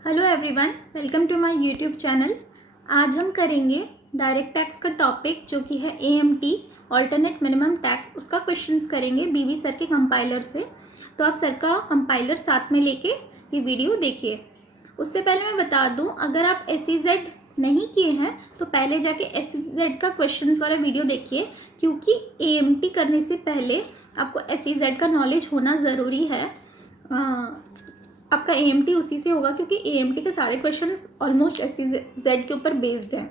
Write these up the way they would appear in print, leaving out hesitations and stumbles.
Hello everyone, welcome to my YouTube channel. आज हम करेंगे डायरेक्ट टैक्स का टॉपिक जो कि है एएमटी ऑल्टरनेट मिनिमम टैक्स। उसका क्वेश्चंस करेंगे बीवी सर के कंपाइलर से। तो आप सर का कंपाइलर साथ में लेके ये वीडियो देखिए। उससे पहले मैं बता दूं, अगर आप SEZ नहीं किए हैं तो पहले जाके SEZ का क्वेश्चंस वाला वीडियो देखिए, क्योंकि AMT करने से पहले आपको SEZ का नॉलेज होना ज़रूरी है। आपका AMT उसी से होगा, क्योंकि AMT के सारे क्वेश्चंस ऑलमोस्ट SEZ के ऊपर बेस्ड हैं।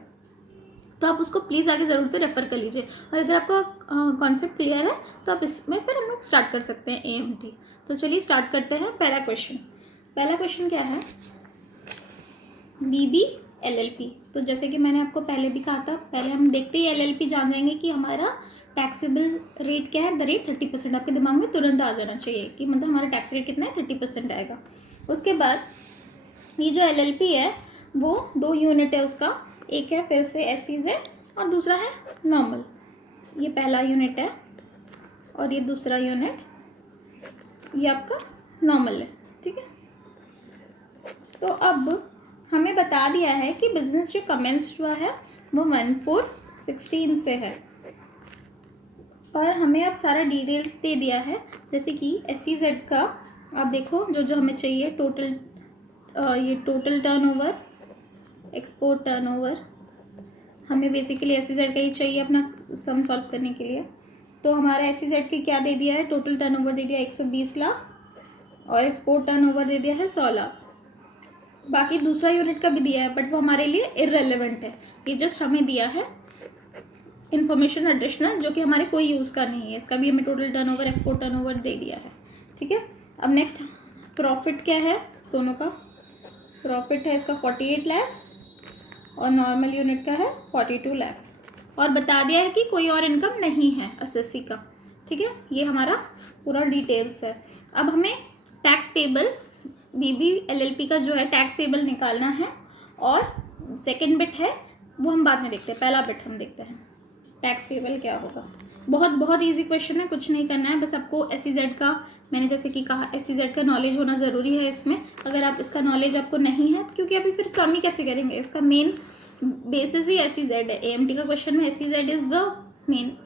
तो आप उसको प्लीज़ आगे ज़रूर से रेफ़र कर लीजिए। और अगर आपका कॉन्सेप्ट क्लियर है तो आप इसमें फिर हम लोग स्टार्ट कर सकते हैं AMT। तो चलिए स्टार्ट करते हैं। पहला क्वेश्चन क्या है? BB LLP। तो जैसे कि मैंने आपको पहले भी कहा था, पहले हम देखते ही LLP जान जाएंगे कि हमारा टैक्सेबल रेट क्या है। The rate 30%। आपके दिमाग में तुरंत आ जाना चाहिए कि मतलब हमारा टैक्स रेट कितना है, 30% आएगा। उसके बाद ये जो LLP है वो 2 यूनिट है उसका। एक है फिर से SEZ और दूसरा है नॉर्मल। ये पहला यूनिट है और ये दूसरा यूनिट, ये आपका नॉर्मल है। ठीक है, तो अब हमें बता दिया है कि बिजनेस जो कमेंस हुआ है वो 1416 से है, और हमें अब सारा डिटेल्स दे दिया है। जैसे कि SEZ का आप देखो, जो हमें चाहिए टोटल, ये टोटल टर्नओवर, एक्सपोर्ट टर्नओवर, हमें बेसिकली SEZ का ही चाहिए अपना सम सॉल्व करने के लिए। तो हमारा SEZ की क्या दे दिया है? टोटल टर्नओवर दे दिया 120 लाख और एक्सपोर्ट टर्नओवर दे दिया है 100 लाख। बाकी दूसरा यूनिट का भी दिया है, बट वो हमारे लिए इररेलेवेंट है। ये जस्ट हमें दिया है इन्फॉर्मेशन एडिशनल, जो कि हमारे कोई यूज़ का नहीं है। इसका भी हमें टोटल टर्नओवर, एक्सपोर्ट टर्नओवर दे दिया है। ठीक है, अब नेक्स्ट प्रॉफिट क्या है? दोनों का प्रॉफिट है इसका 48 लाख और नॉर्मल यूनिट का है 42 लाख। और बता दिया है कि कोई और इनकम नहीं है SSC का। ठीक है, ये हमारा पूरा डिटेल्स है। अब हमें टैक्स पेबल BB LLP का जो है टैक्स पेबल निकालना है, और सेकंड बिट है वो हम बाद में देखते हैं। पहला बिट हम देखते हैं टैक्स पेबल क्या होगा। बहुत इजी क्वेश्चन है, कुछ नहीं करना है, बस आपको SEZ का, मैंने जैसे कि कहा SEZ का नॉलेज होना ज़रूरी है इसमें। अगर आप इसका नॉलेज आपको नहीं है, क्योंकि अभी फिर सम ही कैसे करेंगे, इसका मेन बेसिस ही SEZ है। AMT का क्वेश्चन में SEZ is the main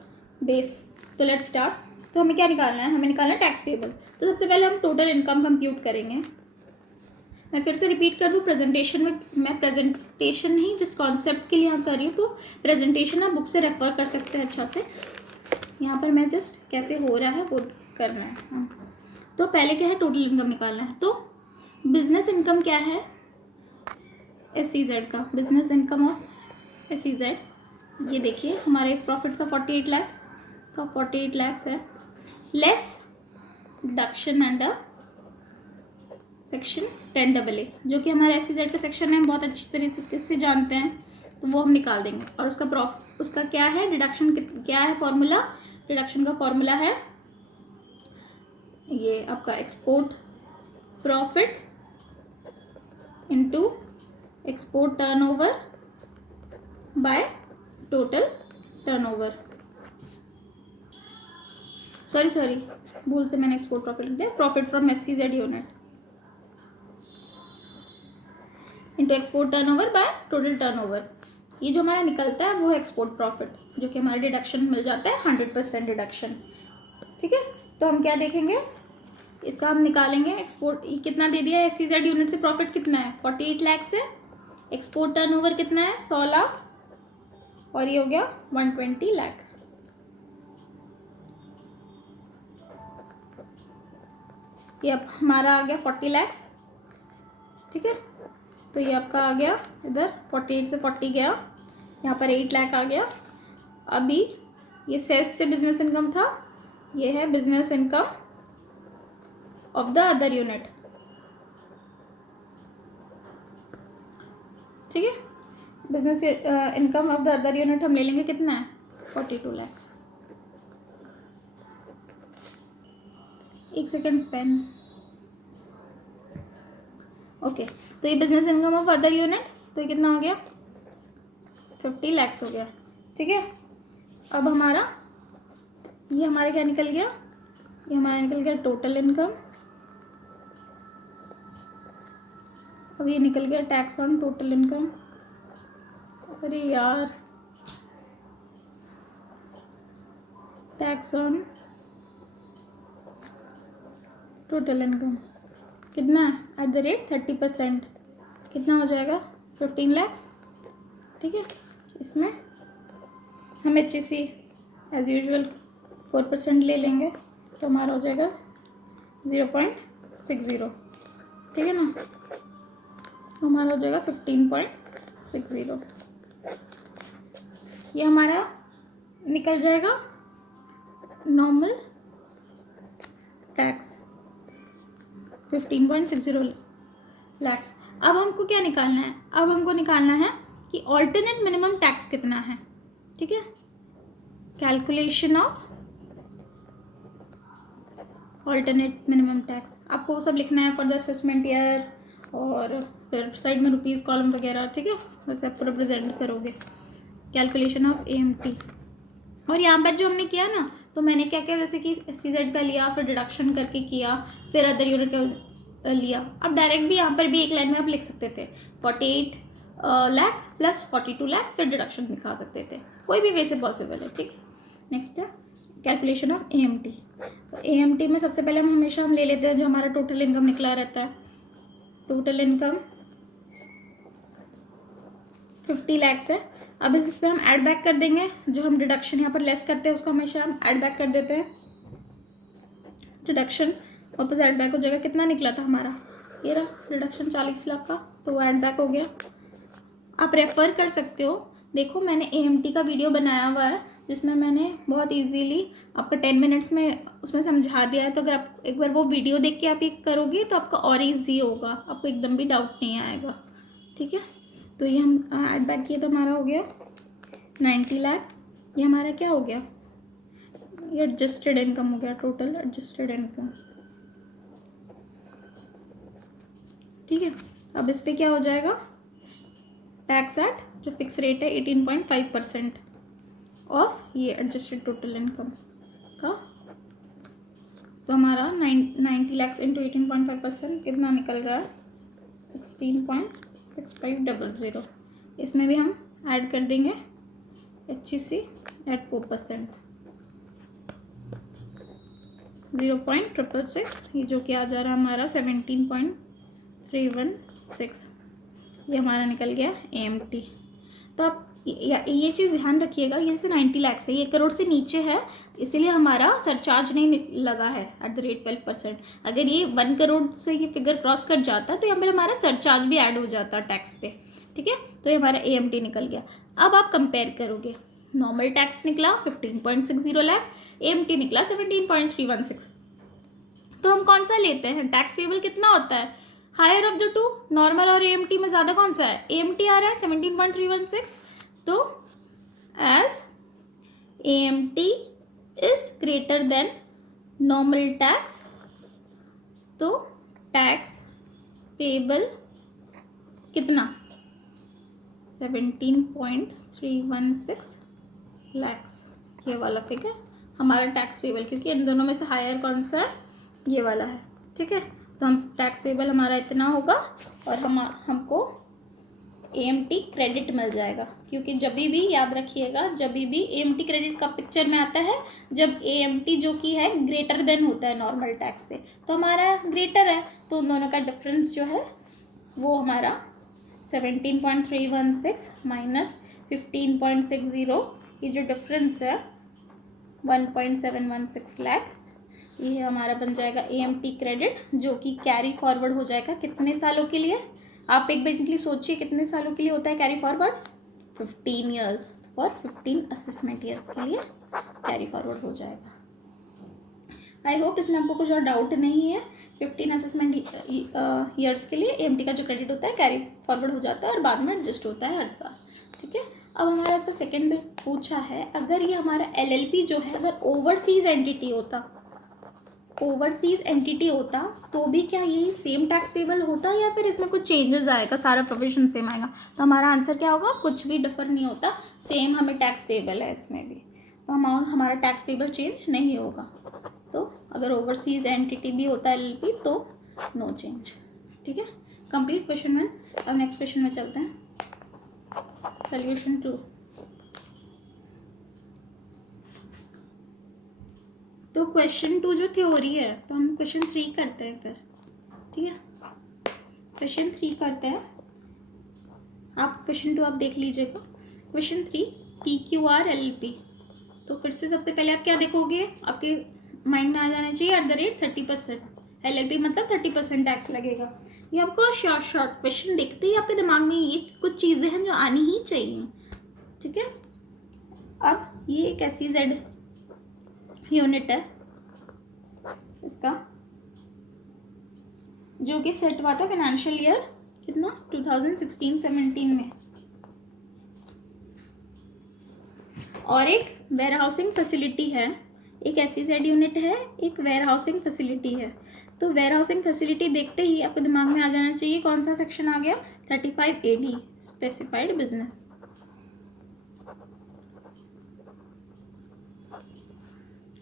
base. तो लेट्स स्टार्ट। तो हमें क्या निकालना है? हमें निकालना है टैक्स पेबल। तो सबसे पहले हम टोटल इनकम कंप्यूट करेंगे। मैं फिर से रिपीट कर दूँ, प्रेजेंटेशन में मैं प्रेजेंटेशन नहीं, जिस कॉन्सेप्ट के लिए यहाँ कर रही हूँ, तो प्रेजेंटेशन आप बुक से रेफर कर सकते हैं अच्छा से। यहाँ पर मैं जस्ट कैसे हो रहा है वो करना है। तो पहले क्या है? टोटल इनकम निकालना है। तो बिजनेस इनकम क्या है SEZ का? बिजनेस इनकम ऑफ SEZ, ये देखिए हमारे प्रॉफिट का 48 लाख का 48 लाख है, less deduction under section 10AA, जो कि हमारा SEZ का सेक्शन है, हम बहुत अच्छी तरीके से जानते हैं। तो वो हम निकाल देंगे। और उसका क्या है डिडक्शन, क्या है फॉर्मूला? डिडक्शन का फॉर्मूला है ये आपका export profit into export turnover bye total turnover. Sorry, भूल से मैंने एक्सपोर्ट प्रॉफिट लिख दिया। Profit from SEZ unit into export turnover bye total turnover. ये जो हमारा निकलता है वो है एक्सपोर्ट प्रॉफिट, जो कि हमारा डिडक्शन मिल जाता है 100% डिडक्शन। ठीक है, तो हम क्या देखेंगे? इसका हम निकालेंगे एक्सपोर्ट, कितना दे दिया है SEZ यूनिट से प्रॉफिट कितना है? 48 लाख से एक्सपोर्ट टर्नओवर कितना है? 100 लाख, और ये हो गया 120 लाख। ये अब हमारा आ गया 40 लाख। ठीक है, तो ये आपका आ गया इधर 48 से 40 गया, यहाँ पर 8 लाख आ गया। अभी ये सेल्स से बिजनेस इनकम था, ये है business income of the other unit. ठीक है, business income of the other unit हम ले लेंगे, कितना है? 42 लाख। एक सेकंड, पेन। ओके, तो ये business income of other unit, तो ये कितना हो गया? 50 लाख हो गया। ठीक है, अब ये हमारे क्या निकल गया? ये हमारा निकल गया टोटल इनकम अब ये निकल गया टैक्स ऑन टोटल इनकम। अरे यार, टैक्स ऑन टोटल इनकम कितना है एट द रेट 30%, कितना हो जाएगा 15 lakhs। ठीक है, इसमें हम HEC एज यूजल 4% ले लेंगे तो हमारा हो जाएगा 0.60। ठीक है ना, तो हमारा हो जाएगा 15.60। ये हमारा निकल जाएगा नॉर्मल टैक्स 15.60 lakhs। अब हमको क्या निकालना है, अब हमको निकालना है कि ऑल्टरनेट मिनिमम टैक्स कितना है। ठीक है, calculation of alternate minimum tax आपको वो सब लिखना है फॉर द असेसमेंट ईयर, और फिर साइड में रुपीज़ कॉलम वगैरह। ठीक है, वैसे आप रिप्रेजेंट करोगे कैलकुलेशन ऑफ AMT। और यहाँ पर जो हमने किया ना, तो मैंने क्या किया, जैसे कि SEZ का लिया, फिर डिडक्शन करके किया, फिर अदर यूनिट का लिया। अब डायरेक्ट भी यहाँ पर भी एक लाइन में आप लिख सकते थे 48 लाख प्लस 42 लाख, फिर डिडक्शन दिखा सकते थे, कोई भी वे से पॉसिबल है। ठीक है, नेक्स्ट है कैलकुलेशन ऑफ AMT। तो AMT में सबसे पहले हम हमेशा ले लेते हैं जो हमारा टोटल इनकम निकला रहता है। टोटल इनकम 50 lakhs है। अब इस पर हम ऐड बैक कर देंगे, जो हम डिडक्शन यहाँ पर लेस करते हैं उसको हमेशा हम ऐड बैक कर देते हैं। डिडक्शन वापस ऐड बैक हो जाएगा, कितना निकला था हमारा, ये रहा डिडक्शन 40 लाख का, तो वो ऐड बैक हो गया। आप रेफ़र कर सकते हो, देखो मैंने AMT का वीडियो बनाया हुआ है जिसमें मैंने बहुत इजीली आपका 10 मिनट्स में उसमें समझा दिया है। तो अगर आप एक बार वो वीडियो देख के आप ये करोगे तो आपका और ईजी होगा, आपको एकदम भी डाउट नहीं आएगा। ठीक है, तो ये हम ऐड बैक किए तो हमारा हो गया 90 लाख। ये हमारा क्या हो गया, ये एडजस्टेड इनकम हो गया, टोटल एडजस्टेड इनकम। ठीक है, अब इस पर क्या हो जाएगा, टैक्स एट जो फिक्स रेट है 18.5% ऑफ ये एडजस्टेड टोटल इनकम का। तो हमारा 90 lakhs इंटू 18.5% कितना निकल रहा है 16.6500। इसमें भी हम ऐड कर देंगे HEC एट 4%, 0.666, ये जो कि आ जा रहा है हमारा 17.316। ये हमारा निकल गया AMT। तो आप ये चीज़ ध्यान रखिएगा, ये से 90 lakhs है, ये 1 करोड़ से नीचे है, इसीलिए हमारा सरचार्ज नहीं लगा है एट द रेट 12%। अगर ये 1 करोड़ से ये फिगर क्रॉस कर जाता तो यहाँ पर हमारा सरचार्ज भी ऐड हो जाता टैक्स पे। ठीक है, तो ये हमारा AMT निकल गया। अब आप कंपेयर करोगे, नॉर्मल टैक्स निकला 15.60 लाख, AMT निकला 17.316। तो हम कौन सा लेते हैं, टैक्स पेबल कितना होता है, higher of the two, normal और AMT में ज़्यादा कौन सा है, AMT आ रहा है 17.316। तो as AMT is greater than normal tax, तो टैक्स पेबल कितना 17.316 lakhs, ये वाला फिगर हमारा टैक्स पेबल, क्योंकि इन दोनों में से हायर कौन सा है, ये वाला है। ठीक है, तो हम टैक्स पेबल हमारा इतना होगा और हमको AMT क्रेडिट मिल जाएगा, क्योंकि जब भी याद रखिएगा, जब भी AMT क्रेडिट का पिक्चर में आता है जब AMT जो कि है ग्रेटर देन होता है नॉर्मल टैक्स से, तो हमारा ग्रेटर है, तो उन दोनों का डिफरेंस जो है वो हमारा 17.316 माइनस 15.60, ये जो डिफरेंस है 1.716 लाख, ये हमारा बन जाएगा AMT क्रेडिट, जो कि कैरी फॉरवर्ड हो जाएगा कितने सालों के लिए, आप एक मिनट के लिए सोचिए कितने सालों के लिए होता है carry forward, 15 years, for 15 assessment years के लिए कैरी फॉरवर्ड हो जाएगा। आई होप इसमें आपको कुछ और डाउट नहीं है। 15 असेसमेंट ईयर्स के लिए AMT का जो क्रेडिट होता है कैरी फॉरवर्ड हो जाता है और बाद में एडजस्ट होता है हर साल। ठीक है, अब हमारा इसका सेकेंड बिट पूछा है, अगर ये हमारा LLP जो है अगर ओवरसीज एंटिटी होता तो भी क्या यही सेम टैक्स पेबल होता या फिर इसमें कुछ चेंजेस आएगा, सारा प्रोविजन सेम आएगा, तो हमारा आंसर क्या होगा, कुछ भी डिफर नहीं होता, सेम हमें टैक्स पेबल है इसमें भी, तो हमारा टैक्स पेबल चेंज नहीं होगा। तो अगर ओवरसीज एंटिटी भी होता है LLP तो नो चेंज। ठीक है, कंप्लीट क्वेश्चन 1। अब नेक्स्ट क्वेश्चन में चलते हैं, सोल्यूशन 2। तो क्वेश्चन 2 जो थ्योरी है, तो हम क्वेश्चन 3 करते हैं फिर, ठीक है। क्वेश्चन 3 करते हैं, आप क्वेश्चन 2 आप देख लीजिएगा। Question 3, PQRLP। तो फिर से सबसे पहले आप क्या देखोगे, आपके माइंड में आ जाना चाहिए @ 30%। LLP मतलब 30% टैक्स लगेगा। ये आपको शॉर्ट क्वेश्चन देखते ही आपके दिमाग में ये कुछ चीज़ें हैं जो आनी ही चाहिए, ठीक है। अब ये एक SEZ यूनिट है इसका, जो कि सेट हुआ था फाइनेंशियल ईयर कितना 2016-17 में, और एक वेयर हाउसिंग फैसिलिटी है। एक SEZ यूनिट है, एक वेयर हाउसिंग फैसिलिटी है। तो वेयर हाउसिंग फैसिलिटी देखते ही आपके दिमाग में आ जाना चाहिए कौन सा सेक्शन आ गया, 35 AD स्पेसिफाइड बिजनेस।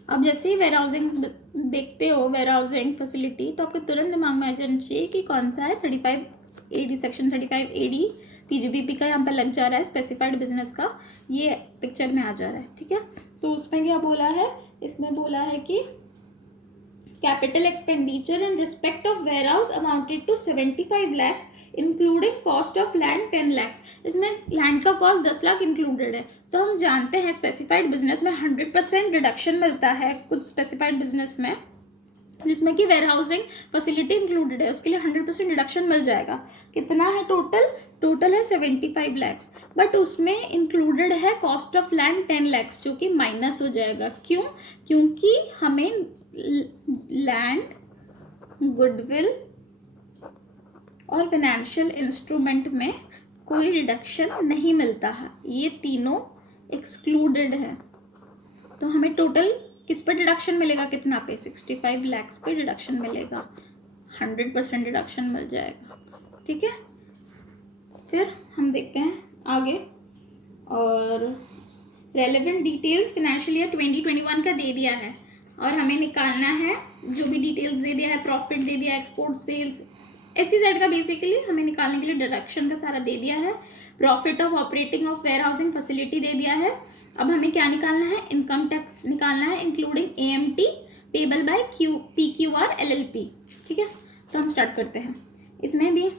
अब जैसे ही वेयर हाउसिंग देखते हो, वेयर हाउसिंग फैसिलिटी, तो आपके तुरंत दिमाग में आ जाना चाहिए कि कौन सा है, 35 AD, सेक्शन 35 AD PGBP का यहाँ पर लग जा रहा है, स्पेसिफाइड बिजनेस का ये पिक्चर में आ जा रहा है, ठीक है। तो उसमें क्या बोला है, इसमें बोला है कि capital expenditure in respect of warehouse amounted to 75 lakhs including cost of land 10 lakhs। इसमें लैंड का कॉस्ट 10 लाख इंक्लूडेड है। तो हम जानते हैं स्पेसिफाइड बिजनेस में 100% रिडक्शन मिलता है कुछ स्पेसिफाइड बिजनेस में, जिसमें कि वेयर हाउसिंग फैसिलिटी इंक्लूडेड है, उसके लिए 100% रिडक्शन मिल जाएगा। कितना है टोटल है 75 lakhs, बट उसमें इंक्लूडेड है कॉस्ट ऑफ लैंड 10 lakhs, जो कि माइनस हो जाएगा। क्यों? क्योंकि हमें लैंड, गुडविल और फाइनेंशियल इंस्ट्रूमेंट में कोई रिडक्शन नहीं मिलता है, ये तीनों एक्सक्लूडेड है। तो हमें टोटल किस पर डिडक्शन मिलेगा, कितना पे, 65 lakhs पे डिडक्शन मिलेगा, 100% डिडक्शन मिल जाएगा, ठीक है। फिर हम देखते हैं आगे, और रेलेवेंट डिटेल्स फाइनेंशियल ईयर 2021 का दे दिया है, और हमें निकालना है जो भी डिटेल्स दे दिया है, प्रॉफिट दे दिया है, एक्सपोर्ट सेल्स, SEZ का बेसिकली हमें निकालने के लिए डिडक्शन का सारा दे दिया है, profit of operating of warehousing facility दे दिया है। अब हमें क्या निकालना है, इनकम टैक्स निकालना है including AMT payable by PQR LLP, ठीक है। तो हम स्टार्ट करते हैं, इसमें भी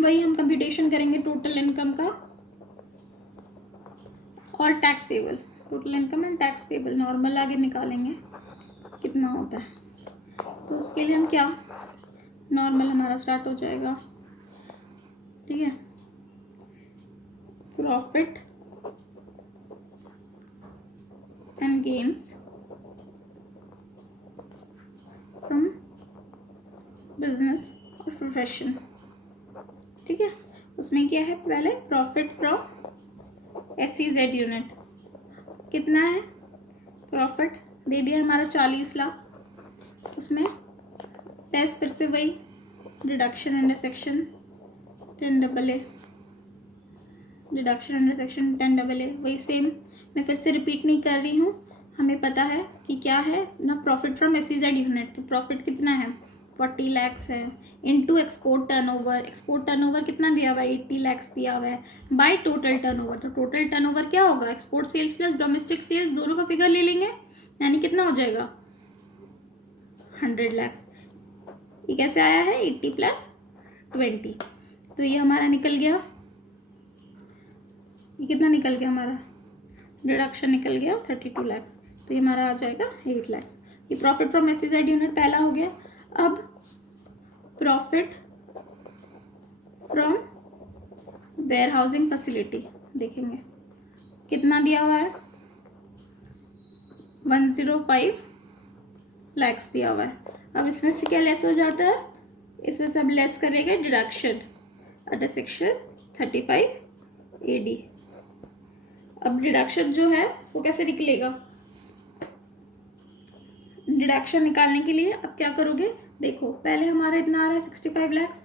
वही हम कंप्यूटेशन करेंगे टोटल इनकम का और tax payable, total income and tax payable normal आगे निकालेंगे कितना होता है। तो उसके लिए हम क्या, नॉर्मल हमारा स्टार्ट हो जाएगा, ठीक है। Profit and gains from business और प्रोफेशन, ठीक है। उसमें क्या है, पहले प्रॉफिट फ्रॉम SEZ यूनिट कितना है, प्रॉफिट दे दिया हमारा 40 लाख, उसमें प्लस फिर से वही deduction under section 10AA, deduction under section 10AA, वही सेम, मैं फिर से रिपीट नहीं कर रही हूँ, हमें पता है कि क्या है ना, प्रॉफिट फ्रॉम SEZ यूनिट। तो प्रॉफिट कितना है, 40 lakhs है, into export turnover, export turnover कितना दिया हुआ है, 80 lakhs दिया हुआ है, बाय टोटल टर्नओवर। तो टोटल टर्नओवर क्या होगा, export sales plus domestic sales दोनों का फिगर ले लेंगे, यानी कितना हो जाएगा 100 lakhs। ये कैसे आया है, 80 + 20, तो ये हमारा निकल गया, ये कितना निकल गया हमारा, डिडक्शन निकल गया 32 lakhs, तो ये हमारा आ जाएगा 8 lakhs। ये प्रॉफिट फ्रॉम SEZ यूनिट पहला हो गया। अब profit from warehousing facility देखेंगे कितना दिया हुआ है, 105 lakhs दिया हुआ है। अब इसमें से क्या लेस हो जाता है, इसमें से अब लेस करेंगे डिडक्शन अंडर सेक्शन 35 AD। अब डिडक्शन जो है वो कैसे निकलेगा, डिडक्शन निकालने के लिए अब क्या करोगे, देखो पहले हमारा इतना आ रहा है 65 lakhs,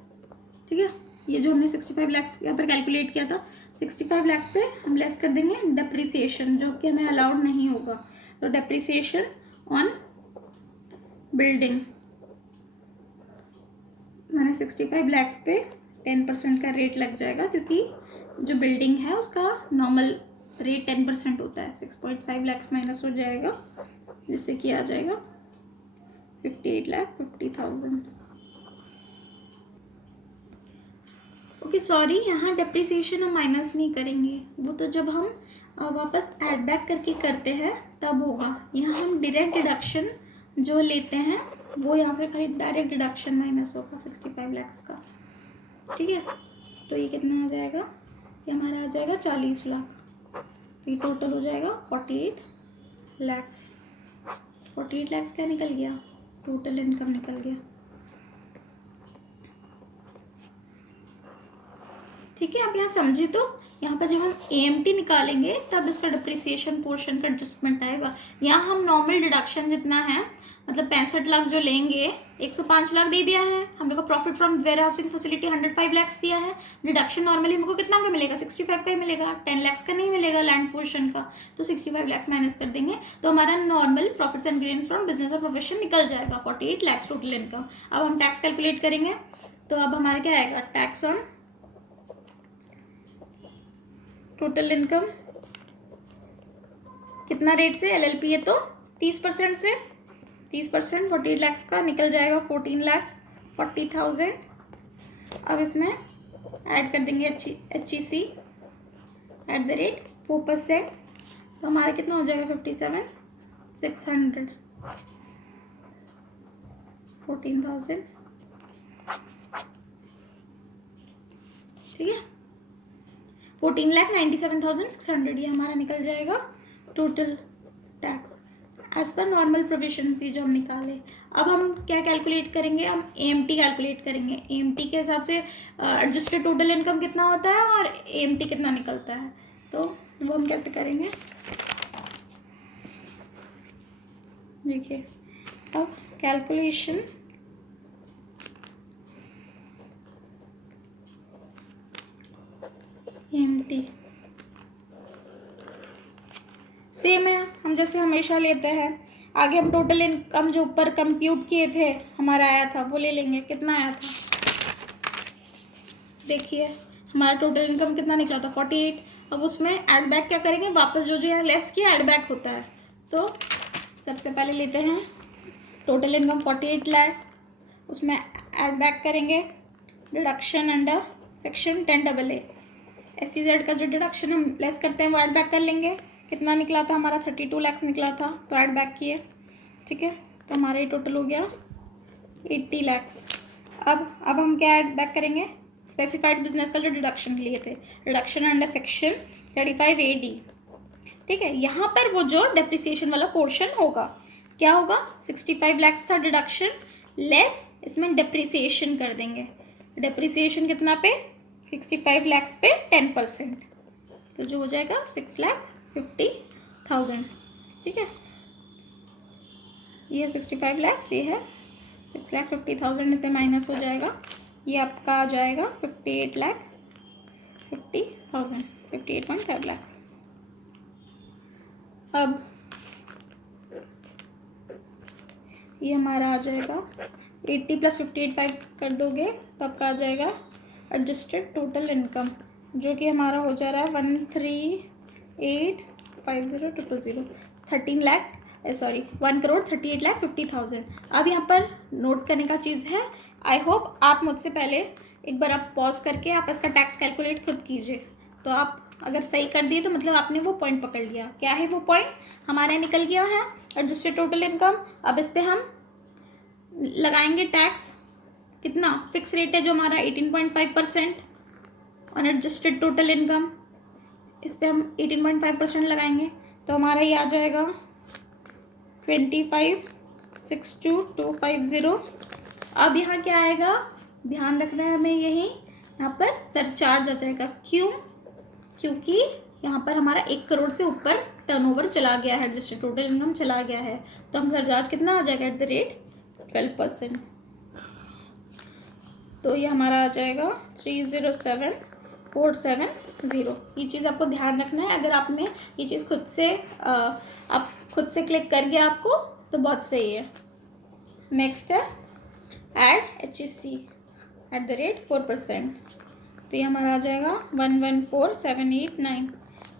ठीक है। ये जो हमने 65 lakhs यहाँ पर कैलकुलेट किया था, 65 lakhs पे हम लेस कर देंगे डेप्रिसिएशन, जो कि हमें अलाउड नहीं होगा। तो डेप्रिसिएशन ऑन बिल्डिंग मैंने 65 लैक्स पे 10% का रेट लग जाएगा, क्योंकि जो बिल्डिंग है उसका नॉर्मल रेट 10% होता है। 6.5 लैक्स माइनस हो जाएगा, जिससे कि आ जाएगा 58,50,000। ओके सॉरी, यहाँ डेप्रिसिएशन हम माइनस नहीं करेंगे, वो तो जब हम वापस ऐड बैक करके करते हैं तब होगा। यहाँ हम डायरेक्ट डिडक्शन जो लेते हैं वो यहाँ से खाली डायरेक्ट डिडक्शन माइनस होगा 65 लैक्स का। ठीक है, तो ये कितना आ जाएगा, ये हमारा आ जाएगा 40 लाख। ये टोटल हो जाएगा 48 लैक्स। 48 लैक्स क्या निकल गया, टोटल इनकम निकल गया। ठीक है, आप यहाँ समझे तो यहाँ पर जब हम AMT निकालेंगे तब इसका डिप्रिसिएशन पोर्शन का एडजस्टमेंट आएगा। यहाँ हम नॉर्मल डिडक्शन जितना है, मतलब 65 लाख जो लेंगे, 105 लाख दे दिया है हम लोग को। Profit from warehousing facility 105 lakhs दिया है। डिडक्शन नॉर्मली हमको कितना का मिलेगा, 65 का ही मिलेगा, 10 लैक्स का नहीं मिलेगा लैंड पोर्शन का। तो 65 लैक्स माइनस कर देंगे तो हमारा normal profit and gain from business और प्रोफेशन निकल जाएगा 48 लैक्स टोटल इनकम। अब हम टैक्स कैलकुलेट करेंगे, तो अब हमारा क्या आएगा, टैक्स ऑन टोटल इनकम कितना रेट से, LLP है तो 30% से, 30% 48 लैक्स का निकल जाएगा 14,40,000। अब इसमें ऐड कर देंगे HEC @4%, तो हमारा कितना हो जाएगा 57,600, 14,000। ठीक है, 14,97,600 ये हमारा निकल जाएगा total tax as per normal provisions, ये जो हम निकाले। अब हम क्या कैलकुलेट करेंगे, हम AMT कैलकुलेट करेंगे। AMT के हिसाब से एडजस्टेड टोटल इनकम कितना होता है और AMT कितना निकलता है, तो वो हम कैसे करेंगे, देखिए। अब कैलकुलेशन AMT सेम है, हम जैसे हमेशा लेते हैं। आगे हम टोटल इनकम जो ऊपर कंप्यूट किए थे हमारा आया था वो ले लेंगे। कितना आया था, देखिए हमारा टोटल इनकम कितना निकला था 48। अब उसमें ऐड बैक क्या करेंगे, वापस जो जो यहाँ लेस किया ऐड बैक होता है। तो सबसे पहले लेते हैं टोटल इनकम 48 लाख, उसमें ऐड बैक करेंगे deduction under section 10AA। SEZ का जो डिडक्शन हम लेस करते हैं वो ऐड बैक कर लेंगे। कितना निकला था हमारा, 32 लाख निकला था, तो ऐड बैक किए। ठीक है, तो हमारा ये टोटल हो गया 80 लैक्स। अब हम क्या ऐड बैक करेंगे, स्पेसिफाइड बिजनेस का जो डिडक्शन लिए थे, डिडक्शन अंडर सेक्शन 35AD। ठीक है, यहाँ पर वो जो डेप्रिसिएशन वाला पोर्शन होगा, क्या होगा, 65 लैक्स था डिडक्शन, लेस इसमें डेप्रिसिएशन कर देंगे। डेप्रिसिएशन कितना पे, 65 लैक्स पे 10%, तो जो हो जाएगा 6,50,000। ठीक है, ये है 65 लैक्स, ये है 6,50,000 पे माइनस हो जाएगा, ये आपका आ जाएगा 58,50,000, 58.5 लाख। अब ये हमारा आ जाएगा 80 + 58.5 कर दोगे तो आपका आ जाएगा एडजस्टेड टोटल इनकम, जो कि हमारा हो जा रहा है 1,38,50,000, 1,38,50,000। अब यहाँ पर नोट करने का चीज़ है, आई होप आप मुझसे पहले एक बार आप पॉज करके आप इसका टैक्स कैलकुलेट खुद कीजिए। तो आप अगर सही कर दिए तो मतलब आपने वो पॉइंट पकड़ लिया। क्या है वो पॉइंट, हमारे निकल गया है एडजस्टेड टोटल इनकम। अब इस पर हम लगाएंगे टैक्स, कितना, फिक्स रेट है जो हमारा 18.5% ऑन एडजस्टेड टोटल इनकम, इस पर हम 18.5% लगाएंगे, तो हमारा ये आ जाएगा 25,62,250। अब यहाँ क्या आएगा, ध्यान रखना है हमें, यही यहाँ पर सरचार्ज आ जाएगा। क्यों, क्योंकि यहाँ पर हमारा 1 करोड़ से ऊपर टर्नओवर चला गया है, एडजस्टेड टोटल इनकम चला गया है, तो हम सरचार्ज कितना आ जाएगा @12%। तो ये हमारा आ जाएगा 307,470। ये चीज़ आपको ध्यान रखना है। अगर आपने ये चीज़ खुद से आप खुद से क्लिक कर गया आपको तो बहुत सही है। नेक्स्ट है ऐड HEC। 4%। तो ये हमारा आ जाएगा 114789।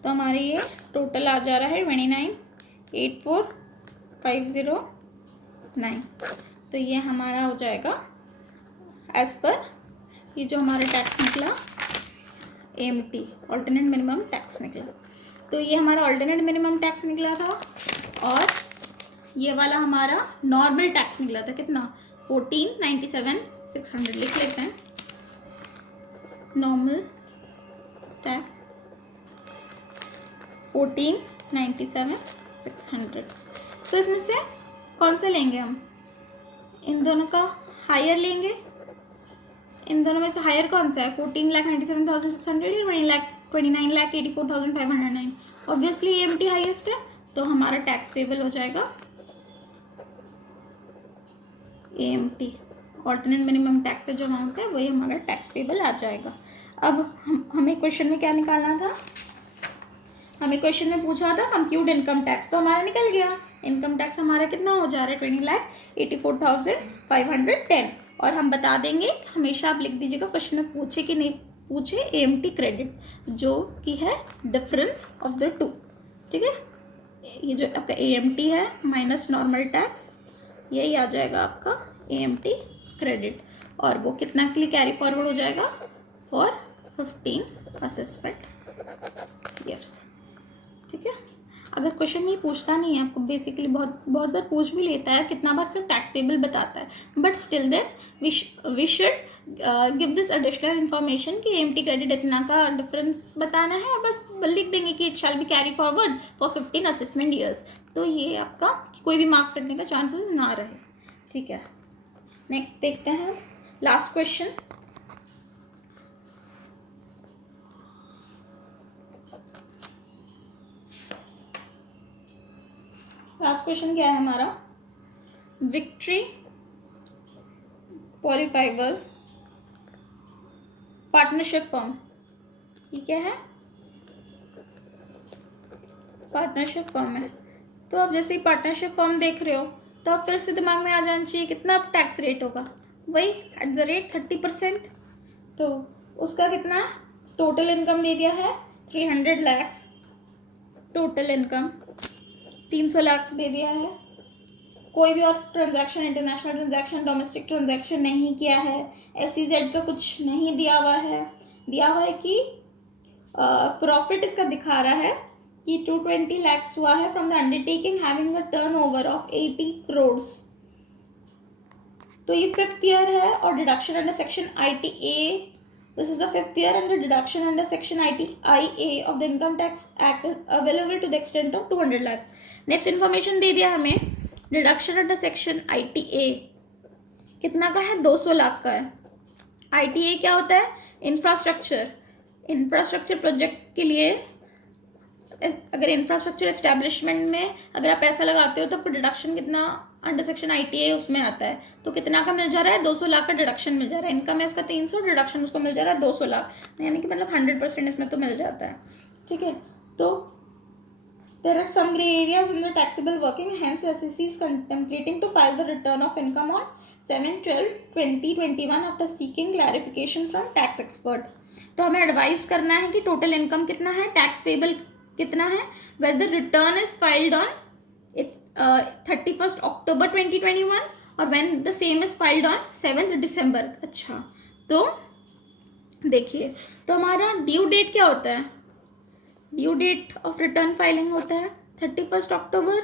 तो हमारे ये टोटल आ जा रहा है 2984509। तो ये हमारा हो जाएगा एज पर ये जो हमारा टैक्स निकला AMT, ऑल्टरनेट मिनिमम टैक्स निकला। तो ये हमारा ऑल्टरनेट मिनिमम टैक्स निकला था, और ये वाला हमारा नॉर्मल टैक्स निकला था कितना 1497,600। लिख लेते हैं नॉर्मल टैक्स 1497,600। तो इसमें से कौन सा लेंगे हम? इन दोनों का हायर लेंगे। इन दोनों में से हायर कौन सा है? 14,97,600 या 29,84,509? ऑब्वियसली AMT हाईएस्ट है, तो हमारा टैक्स पेबल हो जाएगा AMT, ऑल्टरनेट मिनिमम टैक्स का जो अमाउंट है वही हमारा टैक्स पेबल आ जाएगा। अब हमें क्वेश्चन में क्या निकालना था? हमें क्वेश्चन में पूछा था कंप्यूट इनकम टैक्स, तो हमारा निकल गया। इनकम टैक्स हमारा कितना हो जा रहा है 20,84,510। और हम बता देंगे, हमेशा आप लिख दीजिएगा क्वेश्चन में पूछे कि नहीं पूछे, AMT क्रेडिट जो कि है डिफरेंस ऑफ द टू। ठीक है, ये जो आपका AMT है माइनस नॉर्मल टैक्स, यही आ जाएगा आपका AMT क्रेडिट। और वो कितना के लिए कैरी फॉरवर्ड हो जाएगा? For 15 assessment years. ठीक है, अगर क्वेश्चन ये पूछता नहीं है आपको, बेसिकली बहुत बार पूछ भी लेता है, कितना बार सिर्फ टैक्स पेबल बताता है, but still then we should give this additional information कि AMT क्रेडिट इतना का डिफरेंस बताना है, और बस लिख देंगे कि it shall be carry forward for 15 assessment years. तो ये आपका कोई भी मार्क्स कटने का चांसेस ना रहे। ठीक है, नेक्स्ट देखते हैं लास्ट क्वेश्चन। लास्ट क्वेश्चन क्या है हमारा? Victory polyfibres partnership firm. ये क्या है? पार्टनरशिप फर्म है। तो अब जैसे ही पार्टनरशिप फर्म देख रहे हो, तो अब फिर से दिमाग में आ जाना चाहिए कितना टैक्स रेट होगा, वही एट द रेट 30%। तो उसका कितना टोटल इनकम दे दिया है 300 लाख, टोटल इनकम 300 लाख दे दिया है। कोई भी और transaction, international transaction, domestic transaction नहीं किया है। SEZ का कुछ नहीं दिया हुआ है। दिया हुआ है कि प्रॉफिट इसका दिखा रहा है कि 220 lakhs हुआ है from the undertaking having a turnover of 80 crore. तो ये 5th ईयर है, और deduction under section ITA, this is the 5th year, and the deduction under section ITA of the income tax act is available to the extent of 200 lakhs। Next information दे दिया हमें, deduction under section ITA कितना का है? 200 लाख का है। ITA क्या होता है? इंफ्रास्ट्रक्चर प्रोजेक्ट के लिए, अगर इंफ्रास्ट्रक्चर एस्टेब्लिशमेंट में अगर आप पैसा लगाते हो तो आपको डिडक्शन कितना अंडर सेक्शन ITA उसमें आता है। तो कितना का मिल जा रहा है? 200 लाख का डिडक्शन मिल जा रहा है। इनकम है इसका 300, डिडक्शन उसको मिल जा रहा है 200 लाख, यानी कि मतलब 100% इसमें तो मिल जाता है। ठीक है, तो there are some gray areas in the taxable working, hence SEC is contemplating to file the return of income on 7/12/2021 after seeking clarification from tax expert। तो हमें एडवाइस करना है कि टोटल इनकम कितना है, टैक्स पेबल कितना है, where the return is filed on 31 October 2021 और when the same is filed on 7 December। अच्छा, तो देखिए, तो हमारा ड्यू डेट क्या होता है? Due date of return filing होता है 31 October,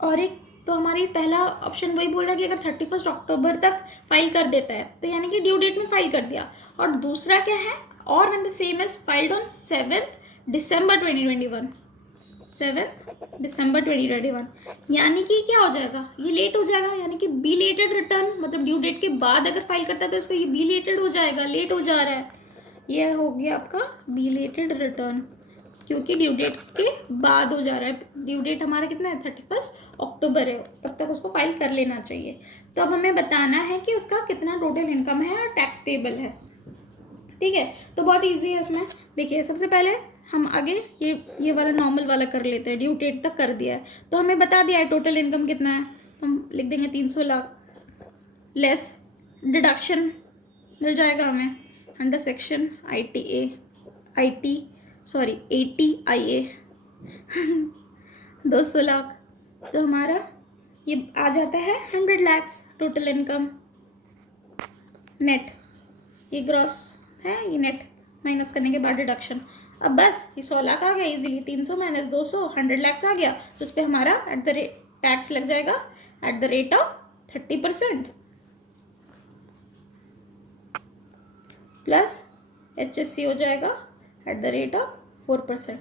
और एक तो हमारी पहला ऑप्शन वही बोल रहा है कि अगर 31 October तक फाइल कर देता है तो यानी कि ड्यू डेट में फाइल कर दिया। और दूसरा क्या है? और when the same is filed on 7 December 2021, 7 December 2021, यानी कि क्या हो जाएगा? ये लेट हो जाएगा, यानी कि बिलेटेड रिटर्न, मतलब ड्यू डेट के बाद अगर फाइल करता है तो इसको ये बिलेटेड हो जाएगा, लेट हो जा रहा है। ये हो गया आपका बिलेटेड रिटर्न, क्योंकि ड्यू डेट के बाद हो जा रहा है। ड्यू डेट हमारा कितना है? 31 October है, तब तक उसको फाइल कर लेना चाहिए। तो अब हमें बताना है कि उसका कितना टोटल इनकम है और टैक्स पेबल है। ठीक है, तो बहुत इजी है इसमें। देखिए, सबसे पहले हम आगे ये वाला नॉर्मल वाला कर लेते हैं। ड्यू डेट तक कर दिया है तो हमें बता दिया है टोटल इनकम कितना है, तो हम लिख देंगे 300 लाख लेस डिडक्शन मिल जाएगा हमें अंडर सेक्शन ATIA 200 लाख। तो हमारा ये आ जाता है 100 lakhs टोटल इनकम नेट। ये ग्रॉस है, ये नेट माइनस करने के बाद डिडक्शन। अब बस ये 100 लाख आ गया इजीली, 300 माइनस 200 100 lakhs आ गया, तो उस पर हमारा एट द रेट टैक्स लग जाएगा at the rate of 30% plus HSC हो जाएगा एट द रेट ऑफ 4%।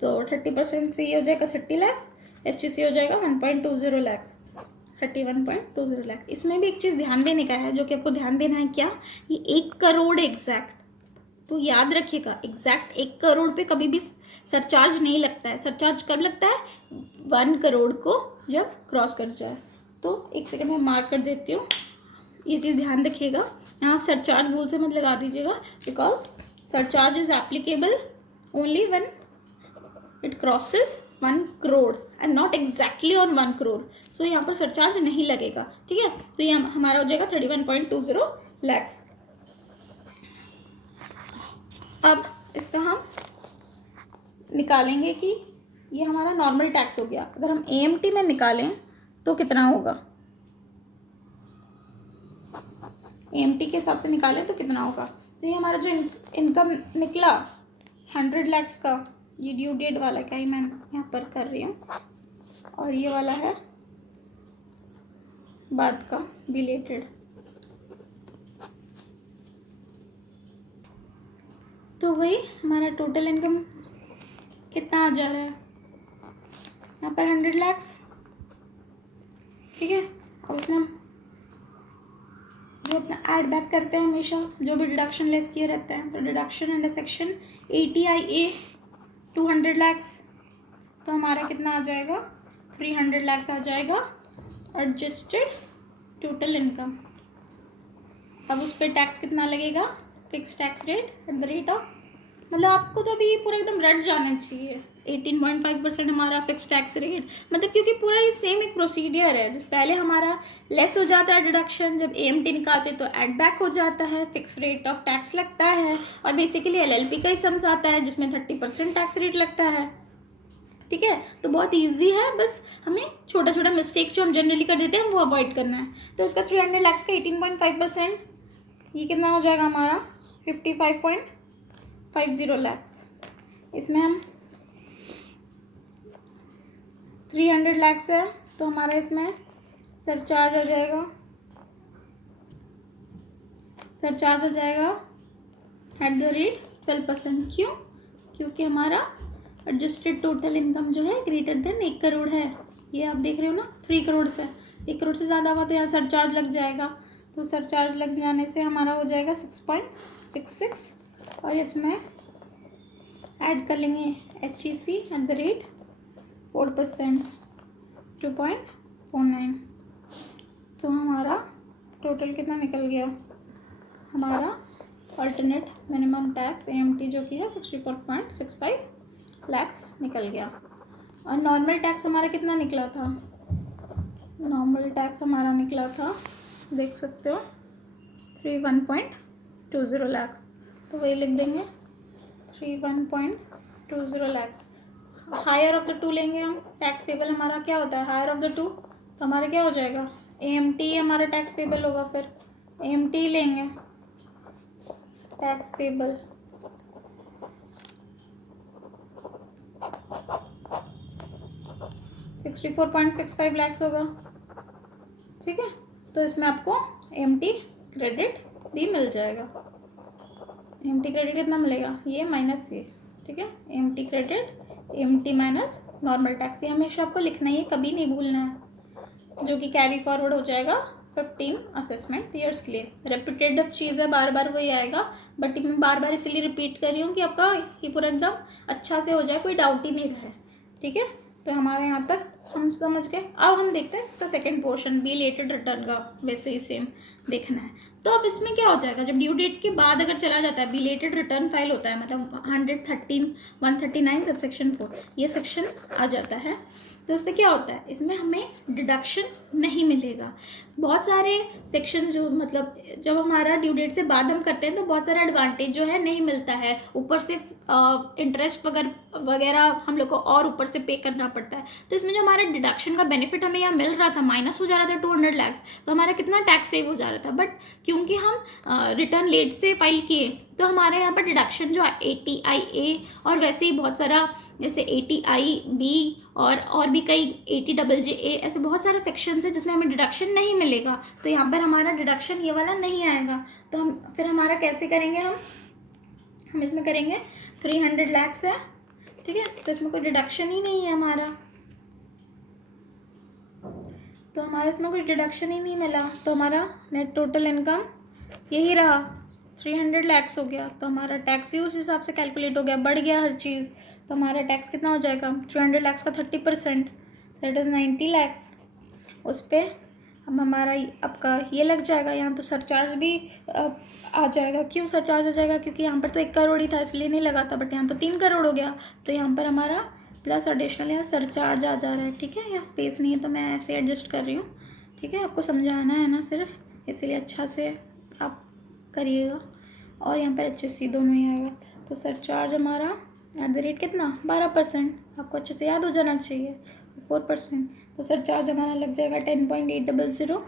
तो 30% से ये हो जाएगा 30 lakhs, HSC हो जाएगा 1.20 lakhs, 31.20 lakhs। इसमें भी एक चीज़ ध्यान देने का है, जो कि आपको ध्यान देना है क्या, ये 1 करोड़ एग्जैक्ट, तो याद रखिएगा एग्जैक्ट 1 करोड़ पे कभी भी सरचार्ज नहीं लगता है। सरचार्ज कब लगता है, 1 करोड़ को जब क्रॉस कर जाए। तो एक सेकंड में मार्क कर देती हूँ, ये चीज़ ध्यान रखिएगा। यहाँ आप सरचार्ज भूल से मत लगा दीजिएगा, because surcharge is applicable only when it crosses 1 crore and not exactly on 1 crore. So यहाँ पर सरचार्ज नहीं लगेगा, ठीक है। तो ये हमारा हो जाएगा 31.20 lakhs। अब इसका हम निकालेंगे कि ये हमारा नॉर्मल टैक्स हो गया। अगर हम AMT में निकालें तो कितना होगा, AMT के हिसाब से निकालें तो कितना होगा। तो ये हमारा जो इनकम निकला 100 lakhs का, ये ड्यू डेट वाला का ही मैं यहाँ पर कर रही हूँ, और ये वाला है बाद का बिलेटेड। तो वही हमारा टोटल इनकम कितना आ जा रहा है यहाँ पर 100 lakhs, ठीक है। अब उसमें हम जो अपना ऐड बैक करते हैं हमेशा, जो भी डिडक्शन लेस किए रहते हैं, तो deduction under section ATIA 200 lakhs, तो हमारा कितना आ जाएगा 300 lakhs आ जाएगा एडजस्टेड टोटल इनकम। अब उस पर टैक्स कितना लगेगा, fix tax rate at the rate of, मतलब आपको तो अभी पूरा एकदम रट जाना चाहिए, 18.5% हमारा फिक्स टैक्स रेट। मतलब क्योंकि पूरा ये सेम एक प्रोसीडियर है, जिस पहले हमारा लेस हो जाता है डिडक्शन, जब AMT निकालते तो एड बैक हो जाता है, फिक्स रेट ऑफ टैक्स लगता है, और बेसिकली LLP का ही सम्स आता है जिसमें 30% टैक्स रेट लगता है, ठीक है। तो बहुत ईजी है, बस हमें छोटा छोटा मिस्टेक्स जो हम जनरली कर देते हैं वो अवॉइड करना है। तो उसका 300 lakhs का 18.5%, ये कितना हो जाएगा हमारा 55.50 lakhs। इसमें हम 300 lakhs है, तो हमारा इसमें सरचार्ज आ जाएगा, सरचार्ज आ जाएगा एट द रेट 12%। क्यों, क्योंकि हमारा एडजस्टेड टोटल इनकम जो है ग्रेटर देन 1 करोड़ है। ये आप देख रहे हो ना, 3 करोड़ से 1 करोड़ से ज़्यादा हुआ तो यहाँ सरचार्ज लग जाएगा। तो सरचार्ज लग जाने से हमारा हो जाएगा 6.66, और इसमें ऐड कर लेंगे HEC एट द रेट 4%, 2.49। तो हमारा टोटल कितना निकल गया, हमारा अल्टरनेट मिनिमम टैक्स AMT जो कि है 64.65 lakhs निकल गया। और नॉर्मल टैक्स हमारा कितना निकला था, नॉर्मल टैक्स हमारा निकला था, देख सकते हो 31.20 lakhs। तो वही लिख देंगे 31.20 lakhs। Higher of the two लेंगे हम, टैक्स पेबल हमारा क्या होता है हायर ऑफ द टू, तो हमारा क्या हो जाएगा AMT हमारा टैक्स पेबल होगा, फिर AMT लेंगे टैक्स पेबल, $64.65 lakhs होगा, ठीक है। तो इसमें आपको AMT क्रेडिट भी मिल जाएगा। AMT क्रेडिट कितना मिलेगा, ये माइनस ये, ठीक है। AMT credit AMT minus normal tax, ये हमेशा आपको लिखना ही है, कभी नहीं भूलना है, जो कि कैरी फॉरवर्ड हो जाएगा 15 असेसमेंट ईयर्स के लिए। रेपिटेटिव चीज़ है, बार बार वही आएगा, बट मैं बार बार इसीलिए रिपीट कर रही हूँ कि आपका ये पूरा एकदम अच्छा से हो जाए, कोई डाउट ही नहीं रहे, ठीक है। तो हमारे यहाँ तक हम समझ गए। अब हम देखते हैं इसका सेकंड पोर्शन बिलेटेड रिटर्न का, वैसे ही सेम देखना है। तो अब इसमें क्या हो जाएगा, जब ड्यू डेट के बाद अगर चला जाता है बिलेटेड रिटर्न फाइल होता है, मतलब 139 सबसेक्शन 4 ये सेक्शन आ जाता है। तो इस पर क्या होता है, इसमें हमें डिडक्शन नहीं मिलेगा। बहुत सारे सेक्शन जो मतलब जब हमारा ड्यू डेट से बाद हम करते हैं तो बहुत सारा एडवांटेज जो है नहीं मिलता है, ऊपर से इंटरेस्ट वगैरह हम लोग को और ऊपर से पे करना पड़ता है। तो इसमें जो हमारा डिडक्शन का बेनिफिट हमें यहाँ मिल रहा था, माइनस हो जा रहा था 200 लाख, तो हमारा कितना टैक्स सेव हो जा रहा था। बट क्योंकि हम रिटर्न लेट से फाइल किए तो हमारे यहाँ पर डिडक्शन जो 80IA और वैसे ही बहुत सारा जैसे 80IB और भी कई 80JJA ऐसे बहुत सारे सेक्शन है जिसमें हमें डिडक्शन नहीं मिलेगा। तो यहाँ पर हमारा डिडक्शन ये वाला नहीं आएगा। तो हम फिर हमारा कैसे करेंगे, हम इसमें करेंगे 300 लाख है, ठीक है। तो इसमें कोई डिडक्शन ही नहीं है हमारा, तो हमारा इसमें कोई डिडक्शन ही नहीं मिला। तो हमारा नेट टोटल इनकम यही रहा, 300 लाख हो गया। तो हमारा टैक्स भी उस हिसाब से कैलकुलेट हो गया, बढ़ गया हर चीज़। तो हमारा टैक्स कितना हो जाएगा, 300 लाख का 30%, दैट इज़ 90 लाख। उस पर अब हमारा आपका ये लग जाएगा, यहाँ तो सरचार्ज भी आ जाएगा। क्यों सरचार्ज आ जाएगा, क्योंकि यहाँ पर तो 1 करोड़ ही था इसलिए नहीं लगा था, बट यहाँ तो 3 करोड़ हो गया। तो यहाँ पर हमारा प्लस एडिशनल यहाँ सरचार्ज आ जा रहा है, ठीक है। यहाँ स्पेस नहीं है तो मैं ऐसे एडजस्ट कर रही हूँ, ठीक है। आपको समझाना है ना सिर्फ, इसलिए अच्छा से आप करिएगा। और यहाँ पर HSC दोनों ही आएगा। तो सरचार्ज हमारा एट द रेट कितना 12%, आपको अच्छे से याद हो जाना चाहिए, 4%। तो सरचार्ज हमारा लग जाएगा 10.800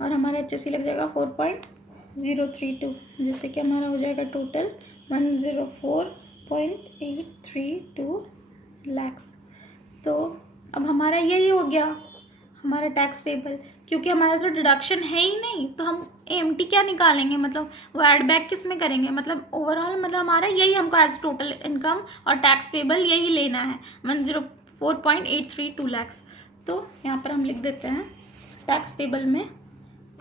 और हमारा HSC लग जाएगा 4.032, जिससे कि हमारा हो जाएगा टोटल 104.832 लाख। तो अब हमारा यही हो गया हमारा टैक्स पेबल, क्योंकि हमारा तो डिडक्शन है ही नहीं। तो हम AMT क्या निकालेंगे, मतलब वो ऐड बैक किस में करेंगे, मतलब ओवरऑल मतलब हमारा यही हमको एज टोटल इनकम और टैक्स पेबल यही लेना है 104.832 लाख। तो यहाँ पर हम लिख देते हैं टैक्स पेबल में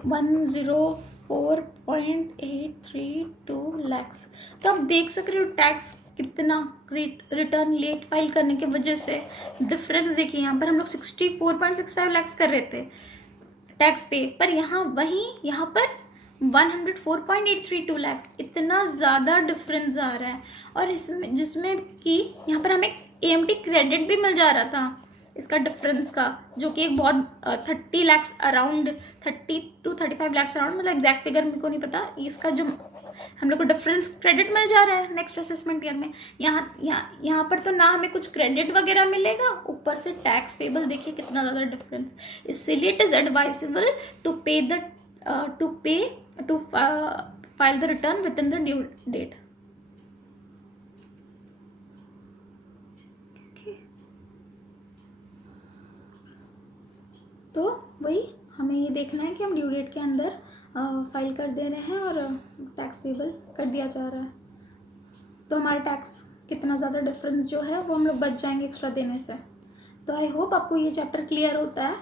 104.832 लाख। तो आप देख सक रहे हो टैक्स कितना रिटर्न लेट फाइल करने की वजह से डिफरेंस देखिए। यहाँ पर हम लोग 64.65 लाख कर रहे थे टैक्स पे, पर यहाँ पर 104.832 लाख, इतना ज़्यादा डिफरेंस आ रहा है। और इसमें जिसमें कि यहाँ पर हमें AMT क्रेडिट भी मिल जा रहा था इसका डिफरेंस का, जो कि एक बहुत 30 lakh around, 30 to 35 lakh around, मतलब एग्जैक्ट फिगर मेरे को नहीं पता। इसका जो हम लोग को डिफरेंस क्रेडिट मिल जा रहा है नेक्स्ट असेसमेंट ईयर में। यहाँ पर तो ना हमें कुछ क्रेडिट वगैरह मिलेगा, ऊपर से टैक्स पेबल देखिए कितना ज़्यादा डिफरेंस। इसलिए it is advisable to file the return within the due date. तो वही हमें ये देखना है कि हम ड्यू डेट के अंदर फाइल कर दे रहे हैं और टैक्स पेबल कर दिया जा रहा है। तो हमारा टैक्स कितना ज़्यादा डिफरेंस जो है वो हम लोग बच जाएंगे एक्स्ट्रा देने से। तो आई होप आपको ये चैप्टर क्लियर होता है।